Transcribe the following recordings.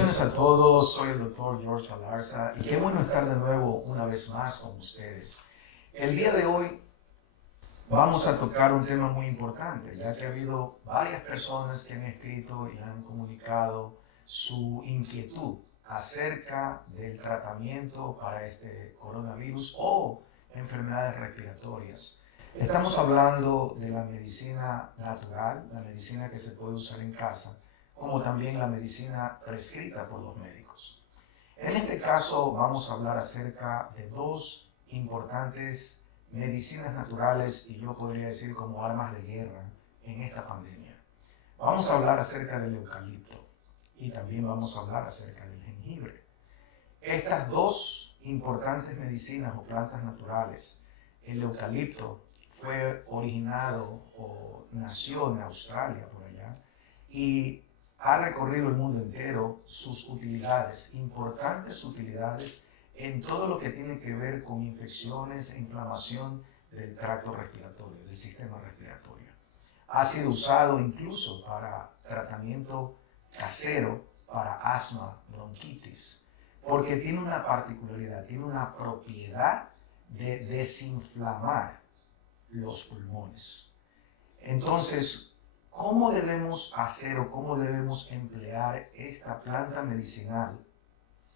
Bendiciones a todos, soy el doctor George Galarza y qué bueno estar de nuevo una vez más con ustedes. El día de hoy vamos a tocar un tema muy importante, ya que ha habido varias personas que han escrito y han comunicado su inquietud acerca del tratamiento para este coronavirus o enfermedades respiratorias. Estamos hablando de la medicina natural, la medicina que se puede usar en casa, como también la medicina prescrita por los médicos. En este caso vamos a hablar acerca de dos importantes medicinas naturales y yo podría decir como armas de guerra en esta pandemia. Vamos a hablar acerca del eucalipto y también vamos a hablar acerca del jengibre. Estas dos importantes medicinas o plantas naturales, el eucalipto fue originado o nació en Australia por allá y ha recorrido el mundo entero sus utilidades, importantes utilidades en todo lo que tiene que ver con infecciones e inflamación del tracto respiratorio, del sistema respiratorio. Ha sido usado incluso para tratamiento casero para asma, bronquitis, porque tiene una particularidad, tiene una propiedad de desinflamar los pulmones. Entonces, ¿cómo debemos hacer o cómo debemos emplear esta planta medicinal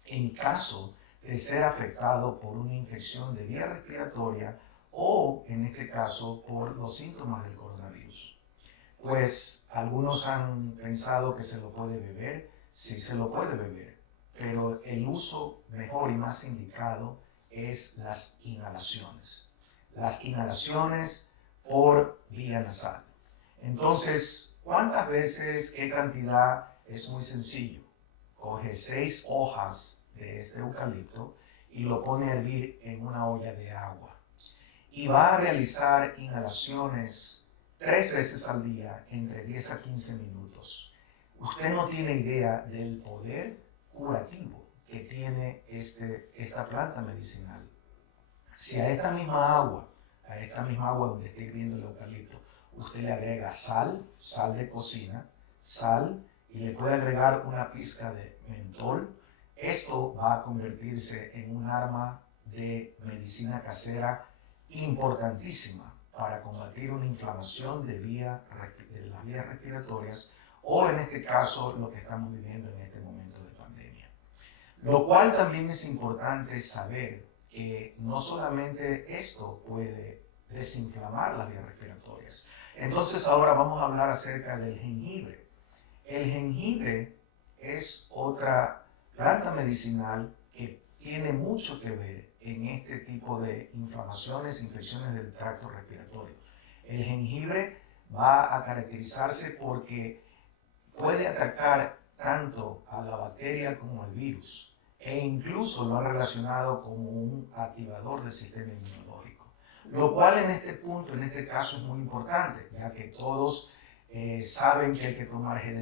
en caso de ser afectado por una infección de vía respiratoria o, en este caso, por los síntomas del coronavirus? Pues algunos han pensado que se lo puede beber, sí se lo puede beber, pero el uso mejor y más indicado es las inhalaciones. Las inhalaciones por vía nasal. Entonces, ¿cuántas veces, qué cantidad? Es muy sencillo. Coge 6 hojas de este eucalipto y lo pone a hervir en una olla de agua. Y va a realizar inhalaciones 3 veces al día, entre 10 a 15 minutos. Usted no tiene idea del poder curativo que tiene esta planta medicinal. Si a esta misma agua donde está hirviendo el eucalipto, usted le agrega sal de cocina, sal, y le puede agregar una pizca de mentol, esto va a convertirse en un arma de medicina casera importantísima para combatir una inflamación de las vías respiratorias o, en este caso, lo que estamos viviendo en este momento de pandemia. Lo cual también es importante saber que no solamente esto puede desinflamar las vías respiratorias. Entonces ahora vamos a hablar acerca del jengibre. El jengibre es otra planta medicinal que tiene mucho que ver en este tipo de inflamaciones e infecciones del tracto respiratorio. El jengibre va a caracterizarse porque puede atacar tanto a la bacteria como al virus e incluso lo han relacionado como un activador del sistema inmunológico. Lo cual en este punto, en este caso es muy importante, ya que todos saben que hay que tomar té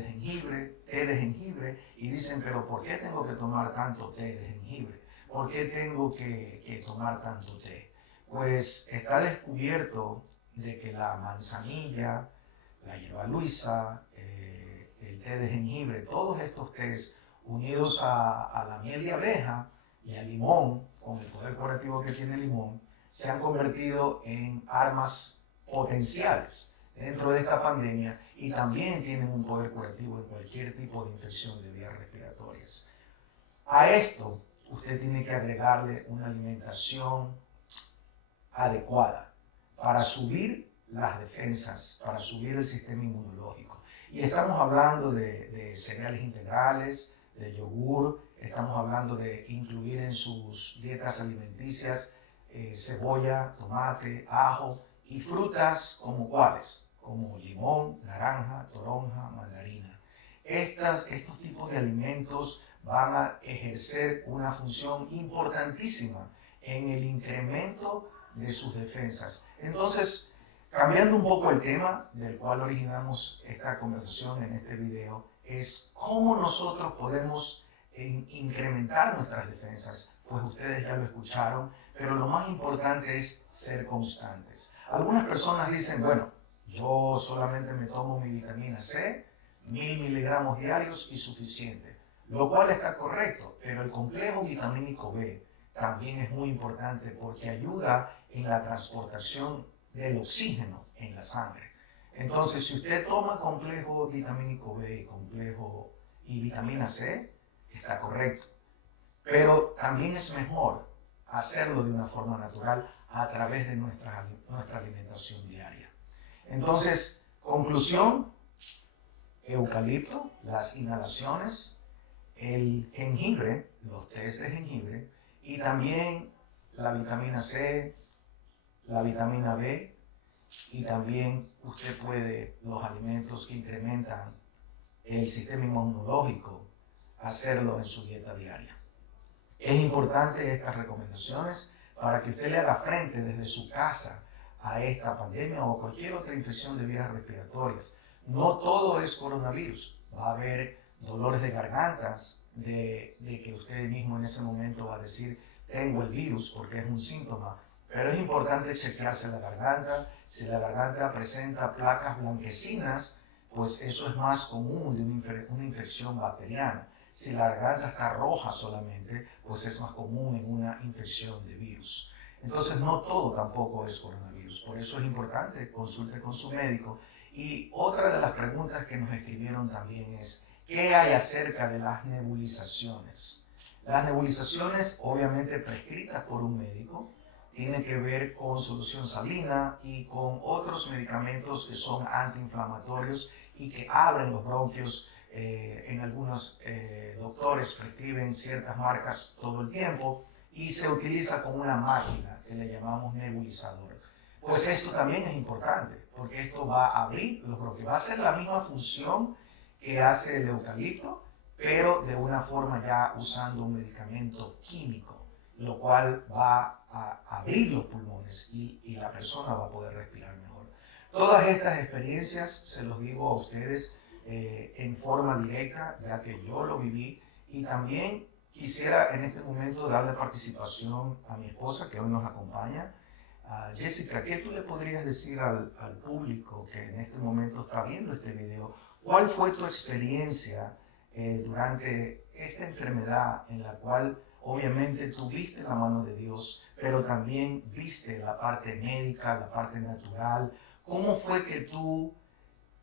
de jengibre, y dicen, pero ¿por qué tengo que tomar tanto té de jengibre? ¿Por qué tengo que tomar tanto té? Pues está descubierto de que la manzanilla, la hierba luisa, el té de jengibre, todos estos tés unidos a la miel de abeja y al limón, con el poder curativo que tiene el limón, se han convertido en armas potenciales dentro de esta pandemia y también tienen un poder curativo en cualquier tipo de infección de vías respiratorias. A esto usted tiene que agregarle una alimentación adecuada para subir las defensas, para subir el sistema inmunológico. Y estamos hablando de cereales integrales, de yogur, estamos hablando de incluir en sus dietas alimenticias cebolla, tomate, ajo y frutas como cuáles, como limón, naranja, toronja, mandarina. Estos tipos de alimentos van a ejercer una función importantísima en el incremento de sus defensas. Entonces, cambiando un poco el tema del cual originamos esta conversación en este video, es cómo nosotros podemos incrementar nuestras defensas. Pues ustedes ya lo escucharon, pero lo más importante es ser constantes. Algunas personas dicen, bueno, yo solamente me tomo mi vitamina C, 1000 miligramos diarios y suficiente. lo cual está correcto, pero el complejo vitamínico B también es muy importante porque ayuda en la transportación del oxígeno en la sangre. Entonces, si usted toma complejo vitamínico B, complejo y vitamina C, está correcto. Pero también es mejor hacerlo de una forma natural a través de nuestra alimentación diaria. Entonces, conclusión, eucalipto, las inhalaciones, el jengibre, los tés de jengibre y también la vitamina C, la vitamina B y también usted puede, los alimentos que incrementan el sistema inmunológico, hacerlo en su dieta diaria. Es importante estas recomendaciones para que usted le haga frente desde su casa a esta pandemia o cualquier otra infección de vías respiratorias. No todo es coronavirus. Va a haber dolores de gargantas, de que usted mismo en ese momento va a decir tengo el virus porque es un síntoma. Pero es importante chequearse la garganta. Si la garganta presenta placas blanquecinas, pues eso es más común de una infección bacteriana. Si la garganta está roja solamente, pues es más común en una infección de virus. Entonces no todo tampoco es coronavirus. Por eso es importante consulte con su médico. Y otra de las preguntas que nos escribieron también es, ¿qué hay acerca de las nebulizaciones? Las nebulizaciones, obviamente prescritas por un médico, tienen que ver con solución salina y con otros medicamentos que son antiinflamatorios y que abren los bronquios. En algunos doctores prescriben ciertas marcas todo el tiempo y se utiliza como una máquina que le llamamos nebulizador. Pues esto también es importante porque esto va a abrir los bronquios, va a hacer la misma función que hace el eucalipto, pero de una forma ya usando un medicamento químico, lo cual va a abrir los pulmones y la persona va a poder respirar mejor. Todas estas experiencias, se los digo a ustedes, en forma directa, ya que yo lo viví, y también quisiera en este momento darle participación a mi esposa que hoy nos acompaña. Jessica, ¿qué tú le podrías decir al público que en este momento está viendo este video? ¿Cuál fue tu experiencia durante esta enfermedad en la cual obviamente tuviste la mano de Dios, pero también viste la parte médica, la parte natural? ¿Cómo fue que tú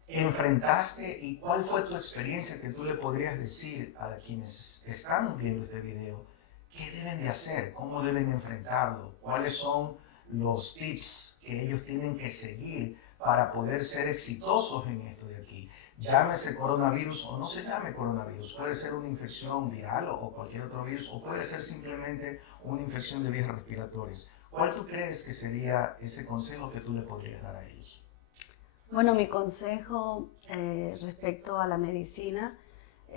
enfrentaste y cuál fue tu experiencia que tú le podrías decir a quienes están viendo este video? ¿Qué deben de hacer? ¿Cómo deben enfrentarlo? ¿Cuáles son los tips que ellos tienen que seguir para poder ser exitosos en esto de aquí? Llámese coronavirus o no se llame coronavirus, puede ser una infección viral o cualquier otro virus, o puede ser simplemente una infección de vías respiratorias. ¿Cuál tú crees que sería ese consejo que tú le podrías dar a ellos? Bueno, mi consejo respecto a la medicina,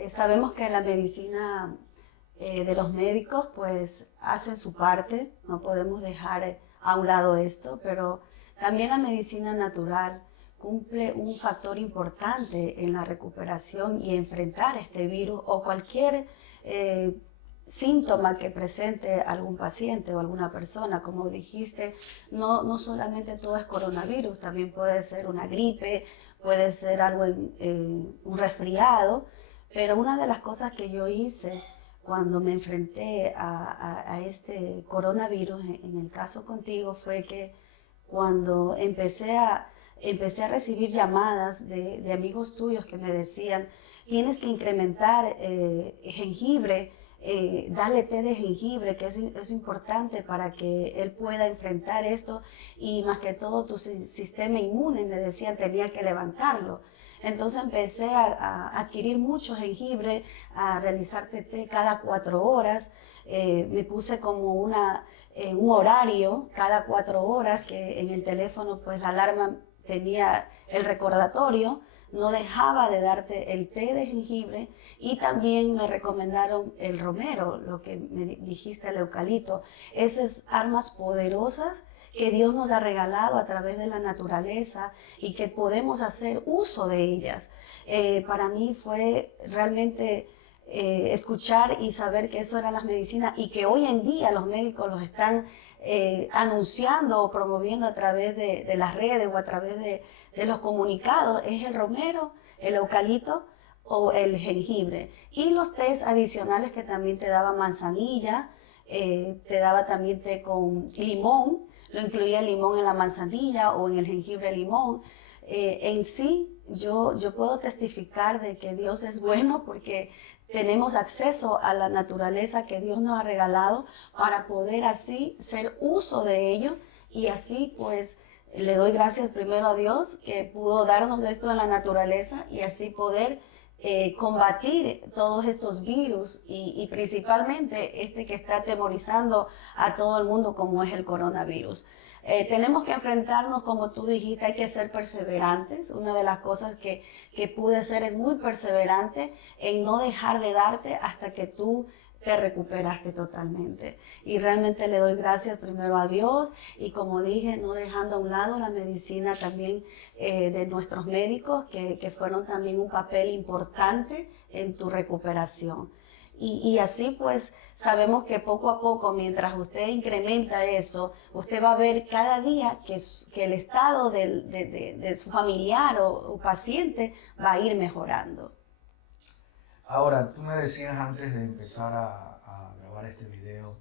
sabemos que la medicina de los médicos pues hace su parte, no podemos dejar a un lado esto, pero también la medicina natural cumple un factor importante en la recuperación y enfrentar este virus o cualquier síntoma que presente algún paciente o alguna persona. Como dijiste, no solamente todo es coronavirus, también puede ser una gripe, puede ser algo un resfriado, pero una de las cosas que yo hice cuando me enfrenté a este coronavirus, en el caso contigo, fue que cuando empecé a recibir llamadas de amigos tuyos que me decían, tienes que incrementar jengibre, dale té de jengibre, que es importante para que él pueda enfrentar esto, y más que todo tu sistema inmune, me decían, tenía que levantarlo. Entonces empecé a adquirir mucho jengibre, a realizar té cada 4 horas, me puse como un horario cada 4 horas, que en el teléfono pues la alarma tenía el recordatorio, no dejaba de darte el té de jengibre, y también me recomendaron el romero, lo que me dijiste, el eucalipto. Esas armas poderosas que Dios nos ha regalado a través de la naturaleza y que podemos hacer uso de ellas. Para mí fue realmente escuchar y saber que eso eran las medicinas, y que hoy en día los médicos los están anunciando o promoviendo a través de las redes o a través de los comunicados. Es el romero, el eucalipto, o el jengibre. Y los tés adicionales que también te daba manzanilla, te daba también té con limón, lo incluía el limón en la manzanilla o en el jengibre limón. En sí, yo puedo testificar de que Dios es bueno porque tenemos acceso a la naturaleza que Dios nos ha regalado para poder así hacer uso de ello y así pues le doy gracias primero a Dios que pudo darnos esto en la naturaleza y así poder combatir todos estos virus y principalmente este que está atemorizando a todo el mundo como es el coronavirus. Tenemos que enfrentarnos, como tú dijiste, hay que ser perseverantes. Una de las cosas que pude hacer es muy perseverante en no dejar de darte hasta que tú te recuperaste totalmente. Y realmente le doy gracias primero a Dios y como dije, no dejando a un lado la medicina también de nuestros médicos que fueron también un papel importante en tu recuperación. Y así pues sabemos que poco a poco, mientras usted incrementa eso, usted va a ver cada día que el estado de su familiar o paciente va a ir mejorando. Ahora, tú me decías antes de empezar a grabar este video,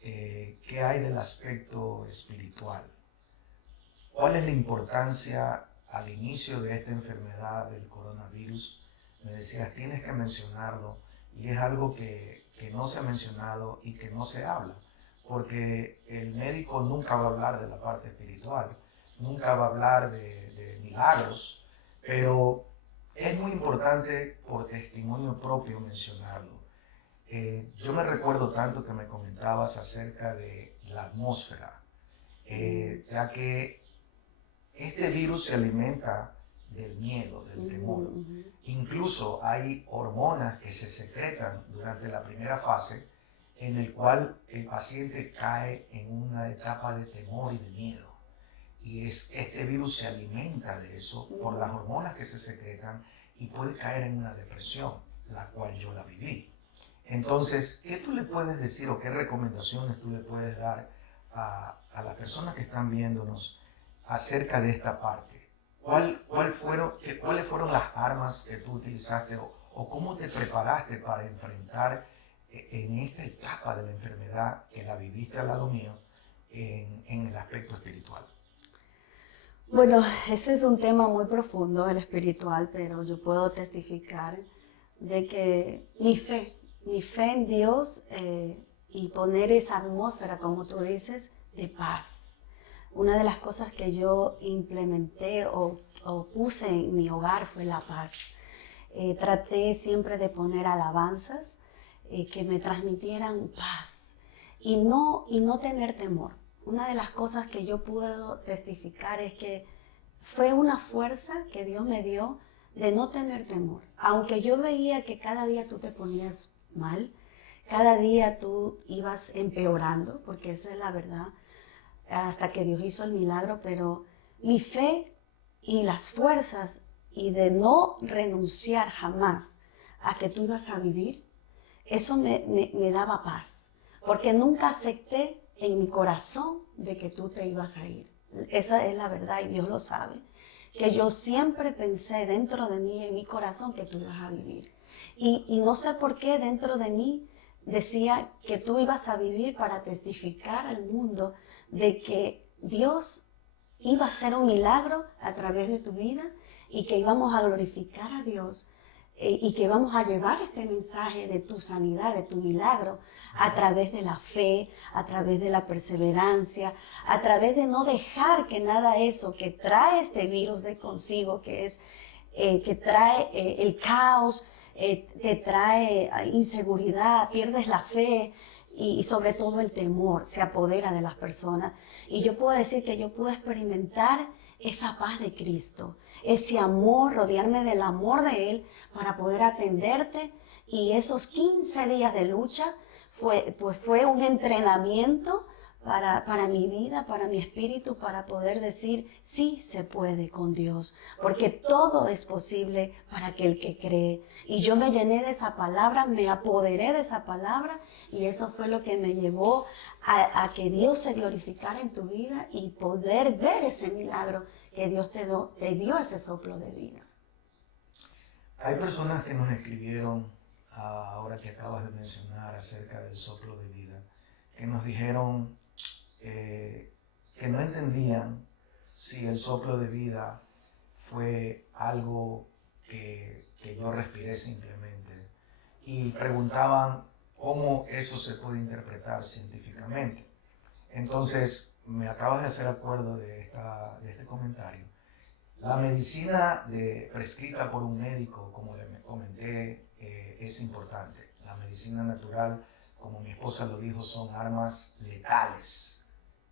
¿qué hay del aspecto espiritual? ¿Cuál es la importancia al inicio de esta enfermedad del coronavirus? Me decías, tienes que mencionarlo. Y es algo que no se ha mencionado y que no se habla, porque el médico nunca va a hablar de la parte espiritual, nunca va a hablar de milagros, pero es muy importante por testimonio propio mencionarlo. Yo me recuerdo tanto que me comentabas acerca de la atmósfera, ya que este virus se alimenta del miedo, del temor. Incluso hay hormonas que se secretan durante la primera fase en el cual el paciente cae en una etapa de temor y de miedo. Y este virus se alimenta de eso por las hormonas que se secretan y puede caer en una depresión, la cual yo la viví. Entonces, ¿qué tú le puedes decir o qué recomendaciones tú le puedes dar a las personas que están viéndonos acerca de esta parte? ¿Cuáles fueron las armas que tú utilizaste o cómo te preparaste para enfrentar en esta etapa de la enfermedad que la viviste al lado mío en el aspecto espiritual? Bueno, ese es un tema muy profundo, el espiritual, pero yo puedo testificar de que mi fe en Dios y poner esa atmósfera, como tú dices, de paz. Una de las cosas que yo implementé o puse en mi hogar fue la paz. Traté siempre de poner alabanzas que me transmitieran paz y no tener temor. Una de las cosas que yo puedo testificar es que fue una fuerza que Dios me dio de no tener temor. Aunque yo veía que cada día tú te ponías mal, cada día tú ibas empeorando, porque esa es la verdad, hasta que Dios hizo el milagro, pero mi fe y las fuerzas y de no renunciar jamás a que tú ibas a vivir, eso me daba paz, porque nunca acepté en mi corazón de que tú te ibas a ir. Esa es la verdad y Dios lo sabe, que yo siempre pensé dentro de mí, en mi corazón, que tú ibas a vivir. Y no sé por qué dentro de mí decía que tú ibas a vivir para testificar al mundo de que Dios iba a hacer un milagro a través de tu vida y que íbamos a glorificar a Dios y que íbamos a llevar este mensaje de tu sanidad, de tu milagro, a través de la fe, a través de la perseverancia, a través de no dejar que nada eso que trae este virus de consigo, que trae el caos, te trae inseguridad, pierdes la fe y sobre todo el temor se apodera de las personas. Y yo puedo decir que yo pude experimentar esa paz de Cristo, ese amor, rodearme del amor de Él para poder atenderte. Y esos 15 días de lucha fue un entrenamiento para mi vida, para mi espíritu, para poder decir, sí se puede con Dios, porque todo es posible para aquel que cree. Y yo me llené de esa palabra, me apoderé de esa palabra, y eso fue lo que me llevó a que Dios se glorificara en tu vida y poder ver ese milagro que Dios te dio ese soplo de vida. Hay personas que nos escribieron, ahora que acabas de mencionar acerca del soplo de vida, que nos dijeron que no entendían si el soplo de vida fue algo que yo respiré simplemente, y preguntaban cómo eso se puede interpretar científicamente. Entonces, me acabas de hacer acuerdo de este comentario. La medicina prescrita por un médico, como le comenté, es importante. La medicina natural, como mi esposa lo dijo, son armas letales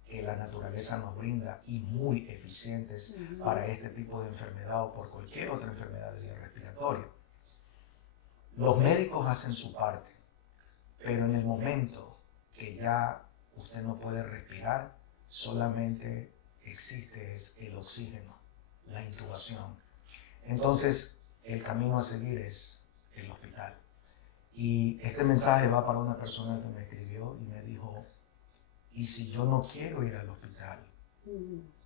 que la naturaleza nos brinda y muy eficientes para este tipo de enfermedad o por cualquier otra enfermedad de vía respiratoria. Los médicos hacen su parte, pero en el momento que ya usted no puede respirar, solamente existe el oxígeno, la intubación. Entonces, el camino a seguir es el hospital. Y este mensaje va para una persona que me escribió y me dijo, ¿y si yo no quiero ir al hospital?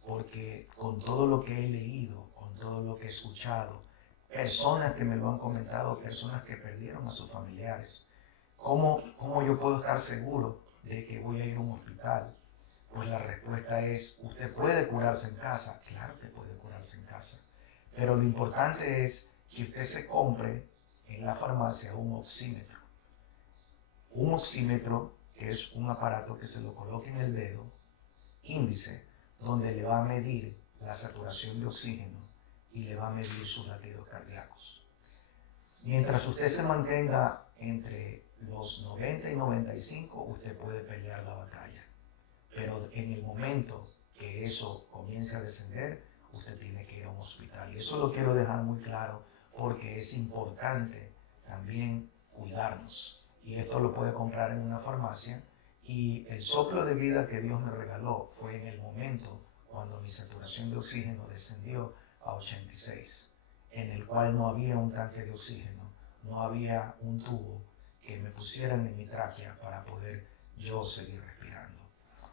Porque con todo lo que he leído, con todo lo que he escuchado, personas que me lo han comentado, personas que perdieron a sus familiares, ¿cómo yo puedo estar seguro de que voy a ir a un hospital? Pues la respuesta es, usted puede curarse en casa, claro que puede curarse en casa, pero lo importante es que usted se compre en la farmacia un oxímetro. Un oxímetro que es un aparato que se lo coloca en el dedo índice, donde le va a medir la saturación de oxígeno y le va a medir sus latidos cardíacos. Mientras usted se mantenga entre los 90 y 95, usted puede pelear la batalla. Pero en el momento que eso comience a descender, usted tiene que ir a un hospital. Y eso lo quiero dejar muy claro porque es importante también cuidarnos. Y esto lo puede comprar en una farmacia. Y el soplo de vida que Dios me regaló fue en el momento cuando mi saturación de oxígeno descendió a 86, en el cual no había un tanque de oxígeno, no había un tubo que me pusieran en mi tráquea para poder yo seguir respirando.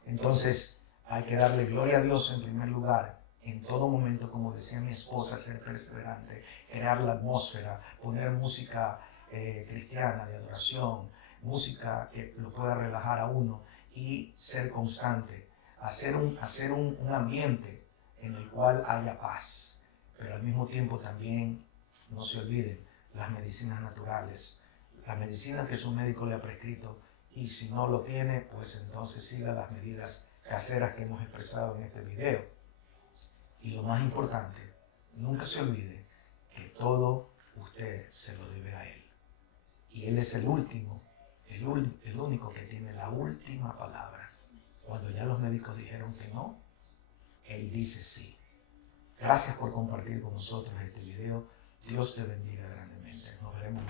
Entonces, hay que darle gloria a Dios en primer lugar, en todo momento, como decía mi esposa, ser perseverante, crear la atmósfera, poner música cristiana de adoración, música que lo pueda relajar a uno y ser constante, hacer un ambiente en el cual haya paz, pero al mismo tiempo también no se olviden las medicinas naturales, la medicina que su médico le ha prescrito, y si no lo tiene, pues entonces siga las medidas caseras que hemos expresado en este video. Y lo más importante, nunca se olvide que todo usted se lo debe a Él. Y Él es el último, el único que tiene la última palabra. Cuando ya los médicos dijeron que no, Él dice sí. Gracias por compartir con nosotros este video. Dios te bendiga grandemente. Nos veremos.